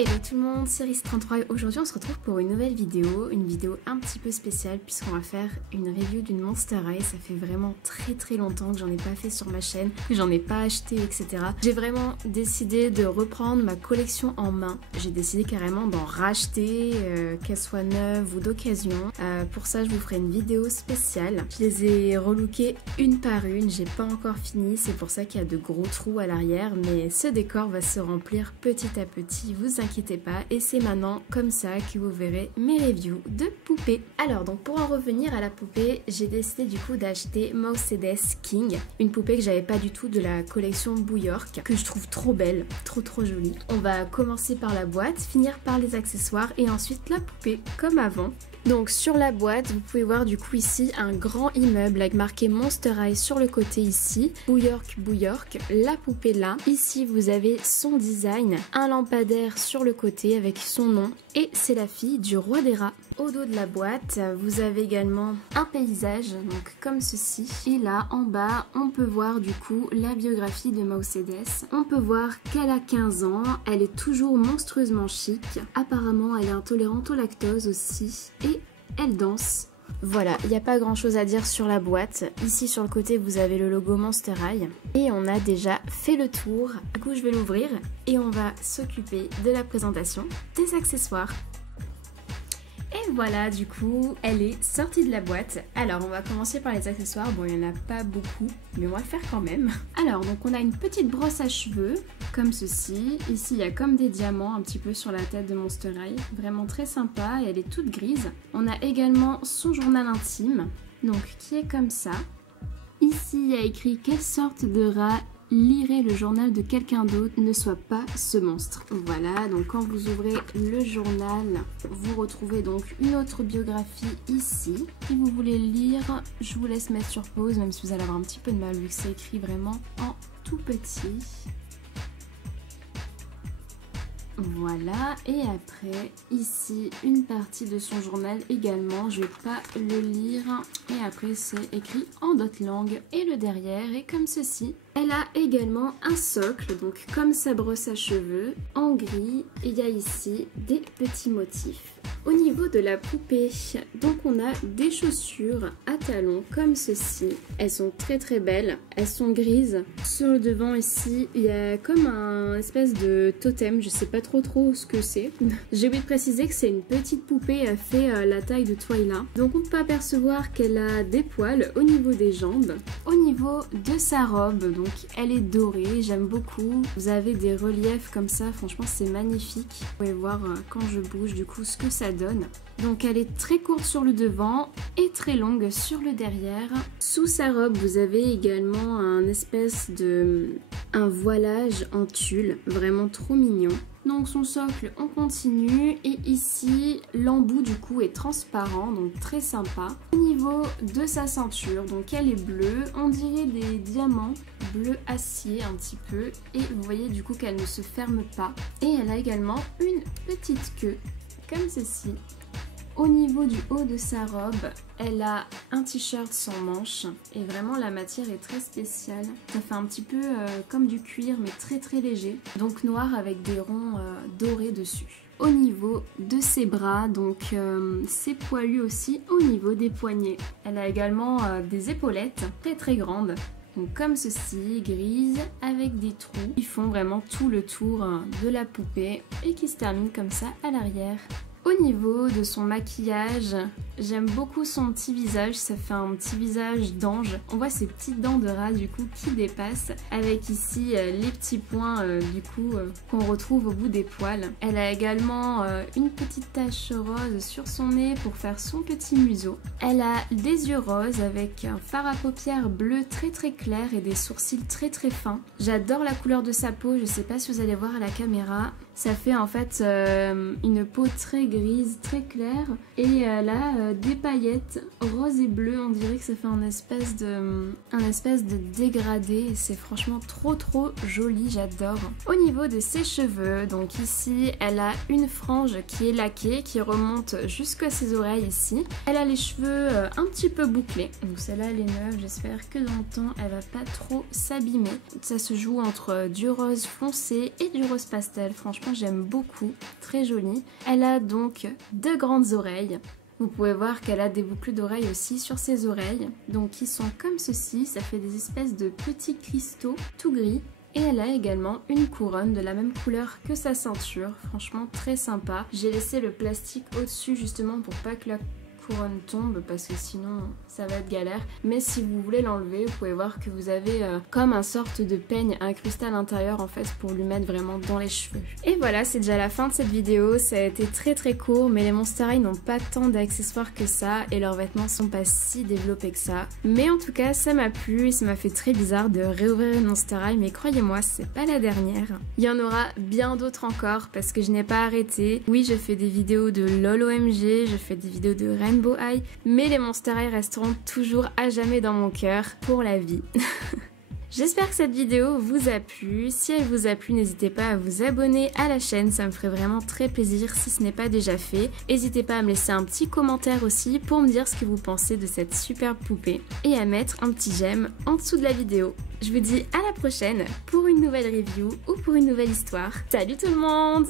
Hello tout le monde, c'est Riz33 et aujourd'hui on se retrouve pour une nouvelle vidéo, un petit peu spéciale puisqu'on va faire une review d'une Monster High. Ça fait vraiment très longtemps que j'en ai pas fait sur ma chaîne, que j'en ai pas acheté, etc. J'ai vraiment décidé de reprendre ma collection en main. J'ai décidé carrément d'en racheter, qu'elle soit neuve ou d'occasion. Pour ça je vous ferai une vidéo spéciale. Je les ai relookées une par une, j'ai pas encore fini, c'est pour ça qu'il y a de gros trous à l'arrière, mais ce décor va se remplir petit à petit, vous inquiétez pas, et c'est maintenant comme ça que vous verrez mes reviews de poupées. Alors donc pour en revenir à la poupée, j'ai décidé du coup d'acheter Maucedes King, une poupée que j'avais pas du tout de la collection Bouyork, que je trouve trop belle, trop jolie. On va commencer par la boîte, finir par les accessoires et ensuite la poupée comme avant. Donc sur la boîte, vous pouvez voir du coup ici un grand immeuble avec marqué Monster High sur le côté ici, Bouyork, la poupée là. Ici vous avez son design, un lampadaire sur le côté avec son nom et c'est la fille du roi des rats. Au dos de la boîte, vous avez également un paysage, donc comme ceci. Et là en bas, on peut voir du coup la biographie de Maucedes. On peut voir qu'elle a 15 ans, elle est toujours monstrueusement chic. Apparemment elle est intolérante au lactose aussi. Et elle danse. Voilà, il n'y a pas grand chose à dire sur la boîte. Ici sur le côté vous avez le logo Monster High. Et on a déjà fait le tour. Du coup je vais l'ouvrir et on va s'occuper de la présentation des accessoires. Et voilà, du coup, elle est sortie de la boîte. Alors, on va commencer par les accessoires. Bon, il n'y en a pas beaucoup, mais on va le faire quand même. Alors, donc on a une petite brosse à cheveux, comme ceci. Ici, il y a comme des diamants un petit peu sur la tête de Monster High. Vraiment très sympa, et elle est toute grise. On a également son journal intime, donc qui est comme ça. Ici, il y a écrit « Quelle sorte de rat lirez le journal de quelqu'un d'autre, ne soit pas ce monstre ». Voilà, donc quand vous ouvrez le journal, vous retrouvez donc une autre biographie ici. Si vous voulez lire, je vous laisse mettre sur pause, même si vous allez avoir un petit peu de mal vu que c'est écrit vraiment en tout petit. Voilà, et après, ici, une partie de son journal également, je vais pas le lire, et après c'est écrit en d'autres langues, et le derrière est comme ceci. Elle a également un socle, donc comme sa brosse à cheveux, en gris, et il y a ici des petits motifs. Au niveau de la poupée, donc on a des chaussures à talons comme ceci. Elles sont très belles, elles sont grises. Sur le devant ici, il y a comme un espèce de totem, je sais pas trop ce que c'est. J'ai oublié de préciser que c'est une petite poupée fait la taille de Twyla. Donc on peut apercevoir qu'elle a des poils au niveau des jambes. Au niveau de sa robe, donc elle est dorée, j'aime beaucoup. Vous avez des reliefs comme ça, franchement c'est magnifique. Vous pouvez voir quand je bouge du coup ce que ça donne. Donc elle est très courte sur le devant et très longue sur le derrière. Sous sa robe vous avez également un espèce de voilage en tulle, vraiment trop mignon. Donc son socle on continue et ici l'embout du coup est transparent, donc très sympa. Au niveau de sa ceinture, donc elle est bleue, on dirait des diamants bleu acier un petit peu et vous voyez du coup qu'elle ne se ferme pas. Et elle a également une petite queue comme ceci. Au niveau du haut de sa robe, elle a un t-shirt sans manches et vraiment la matière est très spéciale. Ça fait un petit peu comme du cuir mais très léger, donc noir avec des ronds dorés dessus. Au niveau de ses bras, donc c'est poilu aussi au niveau des poignets. Elle a également des épaulettes très grandes. Donc comme ceci, grises avec des trous qui font vraiment tout le tour de la poupée et qui se terminent comme ça à l'arrière. Au niveau de son maquillage, j'aime beaucoup son petit visage, ça fait un petit visage d'ange. On voit ses petites dents de rat du coup qui dépassent, avec ici les petits points du coup qu'on retrouve au bout des poils. Elle a également une petite tache rose sur son nez pour faire son petit museau. Elle a des yeux roses avec un fard à paupières bleu très clair et des sourcils très fins. J'adore la couleur de sa peau, je sais pas si vous allez voir à la caméra. Ça fait en fait une peau très grise, très claire et elle a des paillettes rose et bleu. On dirait que ça fait un espèce de dégradé et c'est franchement trop joli, j'adore. Au niveau de ses cheveux, donc ici elle a une frange qui est laquée, qui remonte jusqu'à ses oreilles ici. Elle a les cheveux un petit peu bouclés, donc celle-là elle est neuve, j'espère que dans le temps elle va pas trop s'abîmer. Ça se joue entre du rose foncé et du rose pastel, franchement j'aime beaucoup, très joli. Elle a donc deux grandes oreilles. Vous pouvez voir qu'elle a des boucles d'oreilles aussi sur ses oreilles, donc qui sont comme ceci, ça fait des espèces de petits cristaux tout gris. Et elle a également une couronne de la même couleur que sa ceinture, franchement très sympa. J'ai laissé le plastique au-dessus justement pour pas que la couronne tombe parce que sinon ça va être galère. Mais si vous voulez l'enlever, vous pouvez voir que vous avez comme un sorte de peigne incrusté à l'intérieur en fait pour lui mettre vraiment dans les cheveux. Et voilà, c'est déjà la fin de cette vidéo. Ça a été très court, mais les Monster High n'ont pas tant d'accessoires que ça et leurs vêtements sont pas si développés que ça. Mais en tout cas, ça m'a plu et ça m'a fait très bizarre de réouvrir une Monster High, mais croyez-moi, c'est pas la dernière. Il y en aura bien d'autres encore parce que je n'ai pas arrêté. Oui, je fais des vidéos de LOL OMG, je fais des vidéos de Rainbow High, mais les Monster High resteront toujours à jamais dans mon cœur pour la vie. J'espère que cette vidéo vous a plu. Si elle vous a plu, n'hésitez pas à vous abonner à la chaîne, ça me ferait vraiment très plaisir si ce n'est pas déjà fait. N'hésitez pas à me laisser un petit commentaire aussi pour me dire ce que vous pensez de cette superbe poupée et à mettre un petit j'aime en dessous de la vidéo. Je vous dis à la prochaine pour une nouvelle review ou pour une nouvelle histoire. Salut tout le monde!